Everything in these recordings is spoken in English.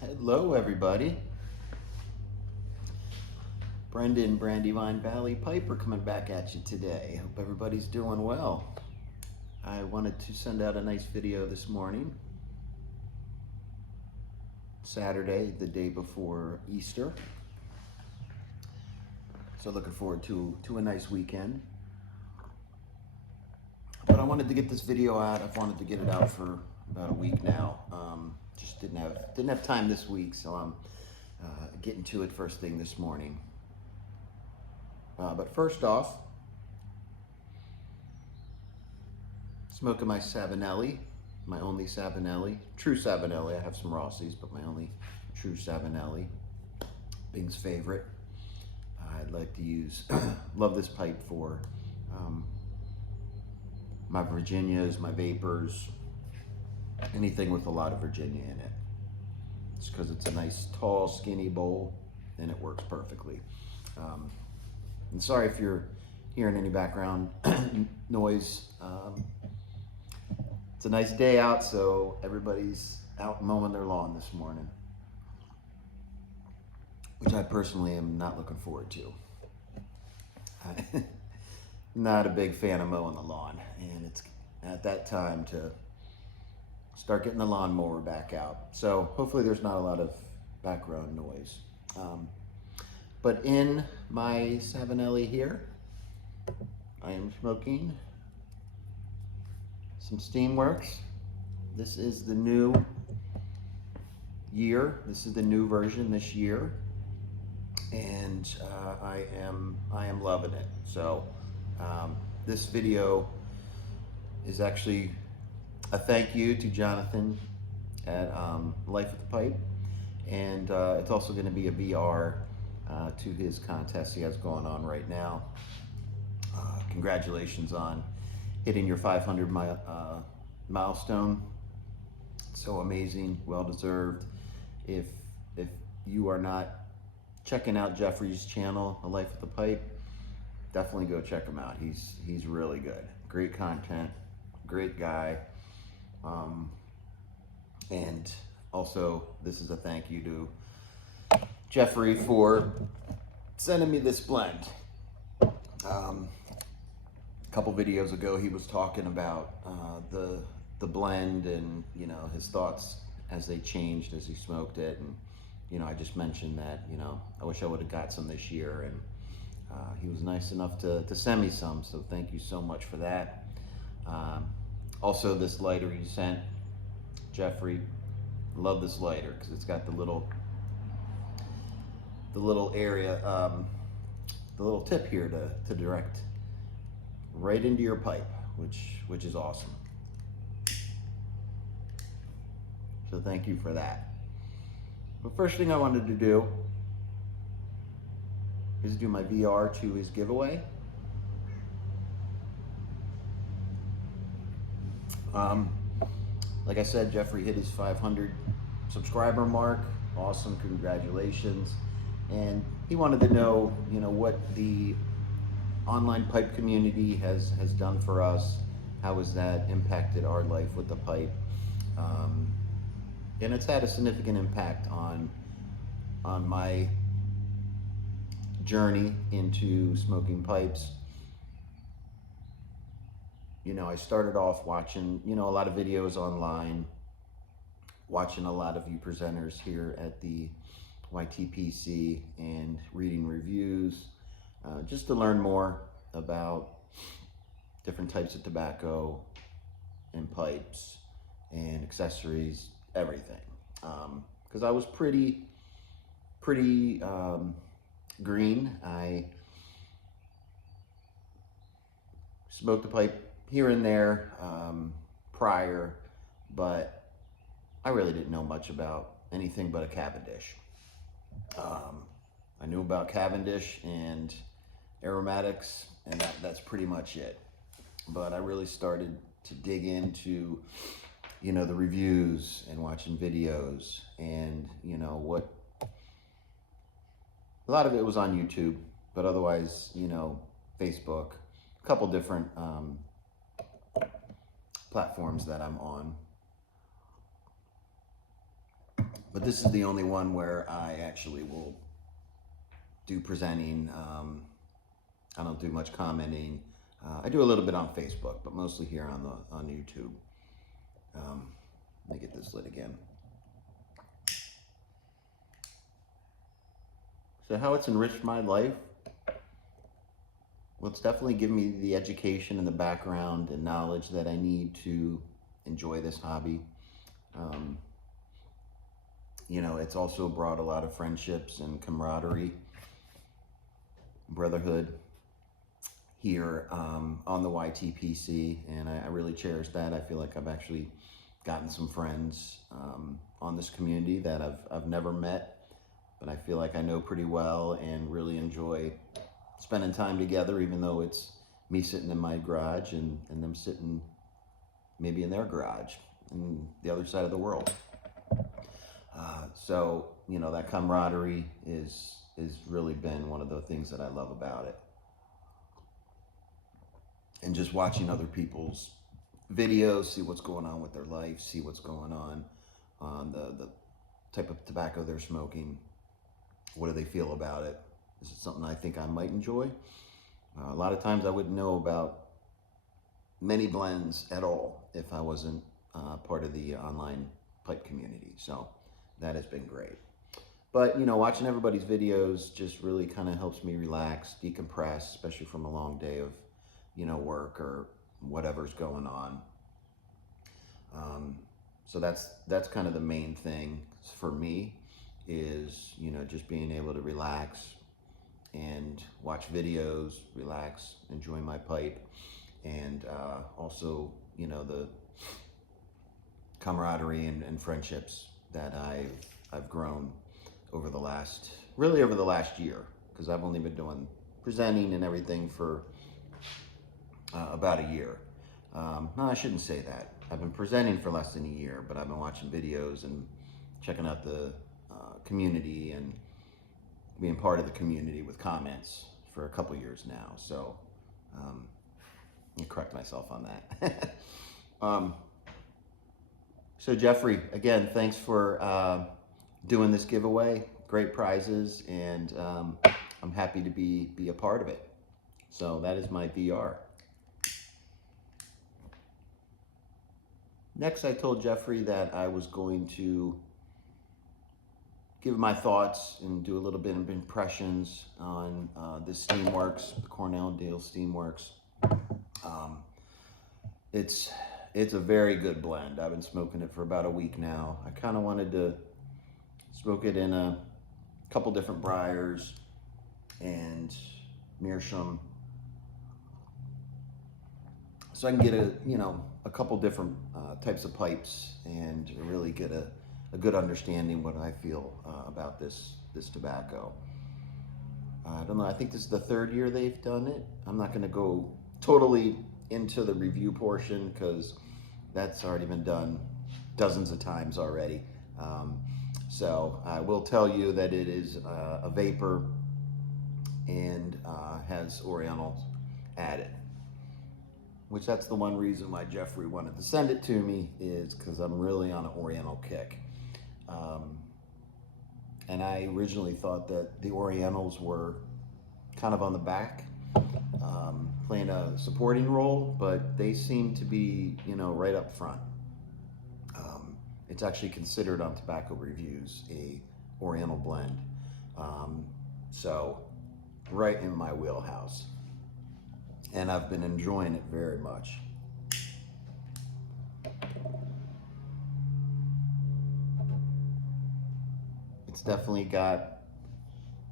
Hello, everybody. Brendan Brandywine Valley Piper coming back at you today. Hope everybody's doing well. I wanted to send out a nice video this morning. Saturday, the day before Easter. So looking forward to a nice weekend. But I wanted to get this video out. I've wanted to get it out for about a week now. Just didn't have time this week, so I'm getting to it first thing this morning. But first off, smoking my Savinelli, my only Savinelli, true Savinelli. I have some Rossies, but my only true Savinelli, Bing's favorite. I'd like to use, love this pipe for my Virginias, my Vapors, anything with a lot of Virginia in it. It's because it's a nice, tall, skinny bowl, and it works perfectly. And sorry if you're hearing any background noise. It's a nice day out, so everybody's out mowing their lawn this morning, which I personally am not looking forward to. I'm not a big fan of mowing the lawn, and it's at that time to start getting the lawnmower back out. So hopefully there's not a lot of background noise. But in my Savinelli here, I am smoking some Steamworks. This is the new year. This is the new version this year, and I am loving it. So this video is actually a thank you to Jonathan at Life with the Pipe, and it's also going to be a VR to his contest he has going on right now. Congratulations on hitting your 500 milestone. So amazing, well deserved. If you are not checking out Jeffrey's channel, A Life with the Pipe, definitely go check him out. He's really good. Great content, great guy. And also, this is a thank you to Jeffrey for sending me this blend. A couple videos ago, he was talking about the blend and his thoughts as they changed as he smoked it, and I just mentioned that I wish I would have got some this year, and he was nice enough to send me some. So thank you so much for that. Also, this lighter you sent, Jeffrey, love this lighter because it's got the little area, the little tip here to direct right into your pipe, which is awesome. So thank you for that. The first thing I wanted to do is do my VR to his giveaway. Like I said, Jeffrey hit his 500 subscriber mark. Awesome, congratulations. And he wanted to know, what the online pipe community has done for us. How has that impacted our life with the pipe? And it's had a significant impact on my journey into smoking pipes. I started off watching, a lot of videos online, watching a lot of you presenters here at the YTPC and reading reviews, just to learn more about different types of tobacco and pipes and accessories, everything. Because I was pretty green. I smoked a pipe here and there prior, but I really didn't know much about anything but a Cavendish. I knew about Cavendish and aromatics, and that's pretty much it. But I really started to dig into, the reviews and watching videos, and what a lot of it was on YouTube, but otherwise, Facebook, a couple different platforms that I'm on. But this is the only one where I actually will do presenting. I don't do much commenting. I do a little bit on Facebook, but mostly here on YouTube. Let me get this lit again. So how it's enriched my life? Well, it's definitely given me the education and the background and knowledge that I need to enjoy this hobby. You know, it's also brought a lot of friendships and camaraderie, brotherhood here on the YTPC, and I really cherish that. I feel like I've actually gotten some friends on this community that I've never met, but I feel like I know pretty well and really enjoy spending time together, even though it's me sitting in my garage and them sitting maybe in their garage in the other side of the world. So, you know, that camaraderie is really been one of the things that I love about it. And just watching other people's videos, see what's going on with their life, see what's going on the type of tobacco they're smoking. What do they feel about it? Is it something I think I might enjoy? A lot of times I wouldn't know about many blends at all if I wasn't part of the online pipe community. So that has been great. But, you know, watching everybody's videos just really kind of helps me relax, decompress, especially from a long day of, you know, work or whatever's going on. So that's kind of the main thing for me is, you know, just being able to relax and watch videos, relax, enjoy my pipe, and also, you know, the camaraderie and friendships that I've grown over the last year, because I've only been doing presenting and everything for about a year. No, I shouldn't say that. I've been presenting for less than a year, but I've been watching videos and checking out the community and being part of the community with comments for a couple years now. So I correct myself on that. So Jeffrey, again, thanks for doing this giveaway. Great prizes, and I'm happy to be a part of it. So that is my VR. Next, I told Jeffrey that I was going to give my thoughts and do a little bit of impressions on this Steamworks, the Cornell Dale Steamworks. It's a very good blend. I've been smoking it for about a week now. I kind of wanted to smoke it in a couple different briars and meerschaum, so I can get a couple different types of pipes and really get a good understanding what I feel about this tobacco. I don't know, I think this is the third year they've done it. I'm not gonna go totally into the review portion because that's already been done dozens of times already. So I will tell you that it is a vapor and has Orientals added, which that's the one reason why Jeffrey wanted to send it to me, is because I'm really on an Oriental kick. And I originally thought that the Orientals were kind of on the back, playing a supporting role, but they seem to be, right up front. It's actually considered on tobacco reviews a Oriental blend. So right in my wheelhouse. And I've been enjoying it very much. It's definitely got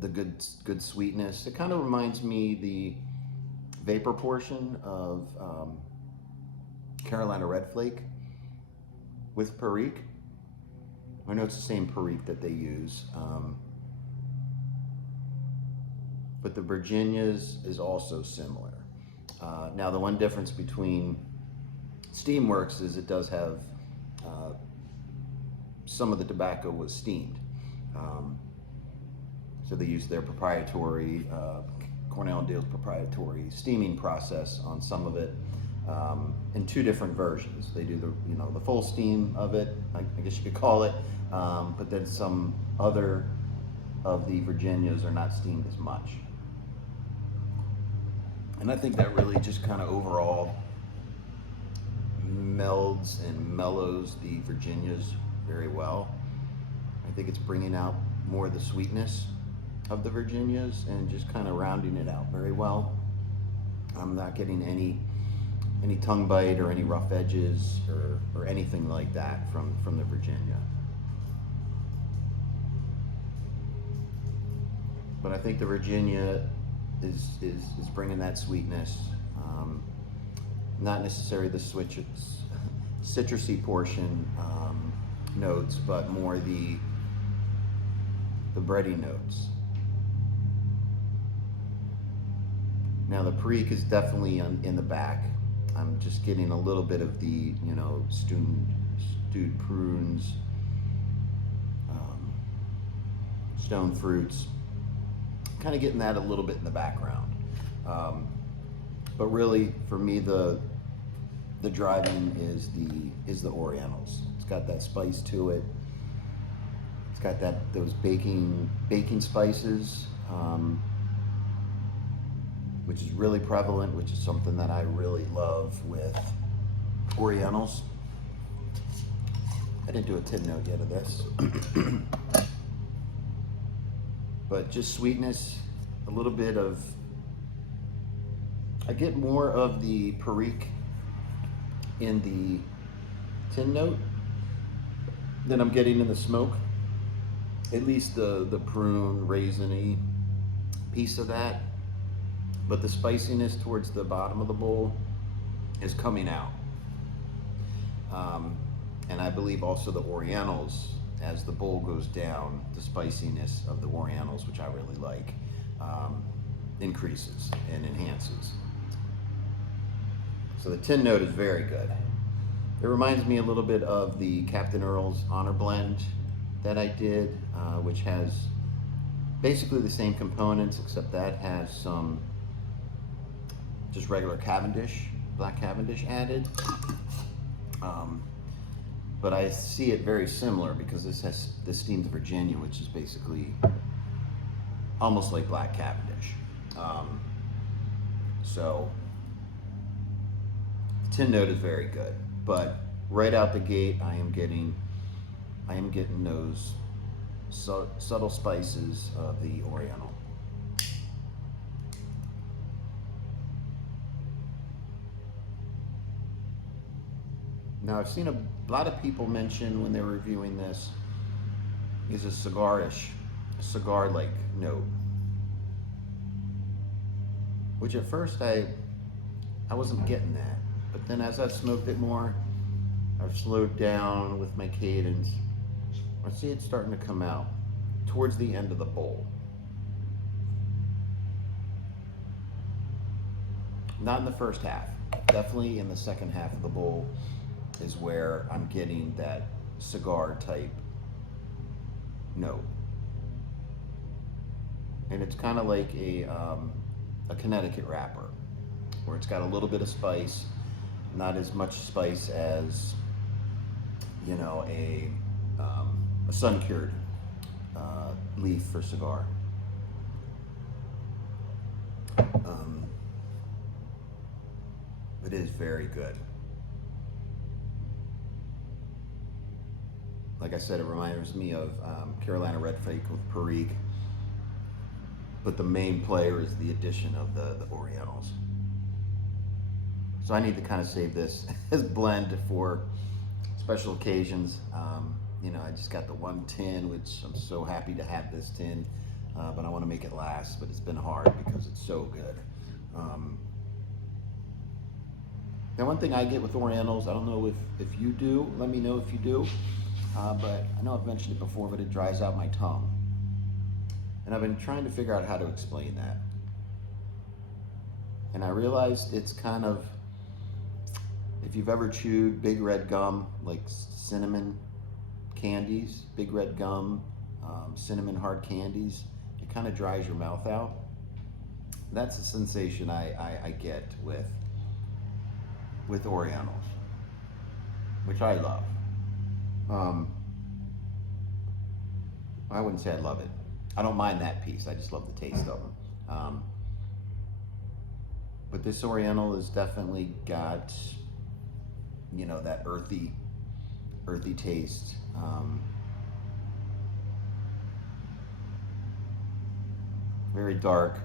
the good sweetness. It kind of reminds me the vapor portion of Carolina Red Flake with Perique. I know it's the same Perique that they use, but the Virginia's is also similar. Now the one difference between Steamworks is it does have some of the tobacco was steamed. So they use their proprietary, Cornell and Dale's proprietary steaming process on some of it. in two different versions. They do the full steam of it, I guess you could call it, but then some other of the Virginias are not steamed as much. And I think that really just kind of overall melds and mellows the Virginias very well. I think it's bringing out more of the sweetness of the Virginias and just kind of rounding it out very well. I'm not getting any tongue bite or any rough edges or anything like that from the Virginia. But I think the Virginia is bringing that sweetness, not necessarily the citrusy portion notes, but more the bready notes. Now the Perique is definitely in the back. I'm just getting a little bit of the stewed prunes, stone fruits, kind of getting that a little bit in the background. But really, for me, the driving is the Orientals. It's got that spice to it. It's got those baking spices, which is really prevalent, which is something that I really love with Orientals. I didn't do a tin note yet of this. But just sweetness, a little bit of, I get more of the Perique in the tin note than I'm getting in the smoke. At least the prune, raisiny piece of that. But the spiciness towards the bottom of the bowl is coming out. And I believe also the Orientals, as the bowl goes down, the spiciness of the Orientals, which I really like, increases and enhances. So the tin note is very good. It reminds me a little bit of the Captain Earl's Honor Blend that I did, which has basically the same components, except that has some just regular Cavendish, black Cavendish added. But I see it very similar because this has the steamed Virginia, which is basically almost like black Cavendish. So the tin note is very good, but right out the gate, I am getting those subtle spices of the Oriental. Now, I've seen a lot of people mention when they're reviewing this is a cigar-like note, which at first I wasn't getting that, but then as I've smoked it more, I've slowed down with my cadence. I see it starting to come out towards the end of the bowl. Not in the first half, definitely in the second half of the bowl is where I'm getting that cigar type note. And it's kind of like a Connecticut wrapper, where it's got a little bit of spice, not as much spice as, you know, a sun-cured leaf for cigar. It is very good. Like I said, it reminds me of Carolina Red Fake with Perique, but the main player is the addition of the Orientals. So I need to kind of save this as blend for special occasions. You know, I just got the one tin, which I'm so happy to have this tin, but I want to make it last, but it's been hard because it's so good. Now, one thing I get with Orientals, I don't know if you do, let me know if you do, but I know I've mentioned it before, but it dries out my tongue. And I've been trying to figure out how to explain that. And I realized it's kind of, if you've ever chewed big red gum, like cinnamon candies, big red gum, cinnamon hard candies, it kind of dries your mouth out. That's the sensation I get with with Orientals, which I love. I wouldn't say I love it. I don't mind that piece. I just love the taste of them. But this Oriental has definitely got, you know, that earthy taste. Very dark.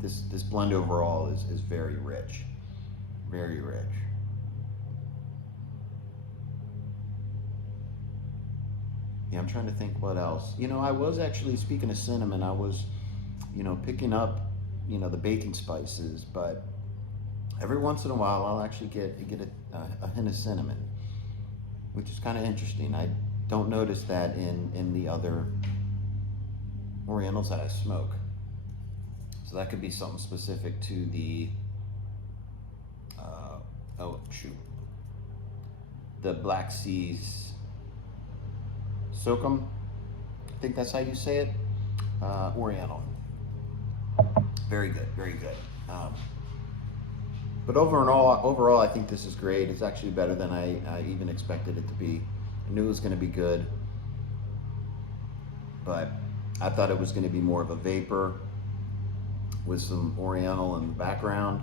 This blend overall is very rich, very rich. Yeah, I'm trying to think what else. You know, I was actually, speaking of cinnamon, I was, you know, picking up, you know, the baking spices, but every once in a while I'll actually get a hint of cinnamon, which is kind of interesting. I don't notice that in the other Orientals that I smoke. So that could be something specific to the, oh shoot, the Black Seas Soakum, I think that's how you say it, Oriental. Very good, very good. But overall, I think this is great. It's actually better than I even expected it to be. I knew it was going to be good, but I thought it was going to be more of a vapor with some Oriental in the background,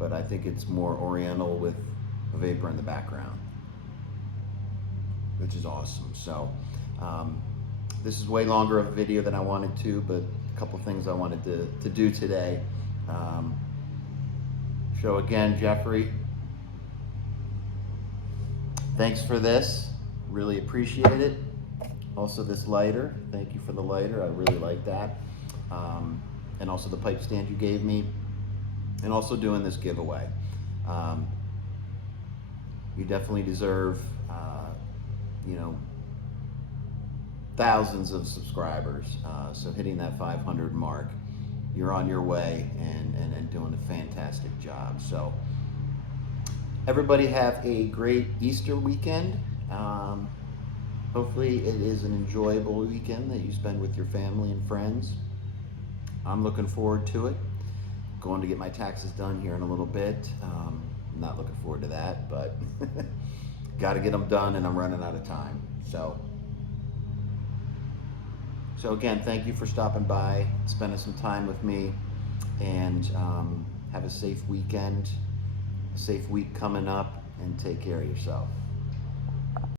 but I think it's more Oriental with a vapor in the background, which is awesome. So this is way longer of a video than I wanted to, but a couple things I wanted to do today. So again, Jeffrey, thanks for this. Really appreciate it. Also this lighter, thank you for the lighter. I really like that. And also the pipe stand you gave me. And also doing this giveaway. You definitely deserve, you know, thousands of subscribers. So hitting that 500 mark, you're on your way and doing a fantastic job. So everybody have a great Easter weekend. Hopefully it is an enjoyable weekend that you spend with your family and friends. I'm looking forward to it. Going to get my taxes done here in a little bit. I'm not looking forward to that, but got to get them done and I'm running out of time. So again, thank you for stopping by, spending some time with me, and have a safe weekend, a safe week coming up, and take care of yourself.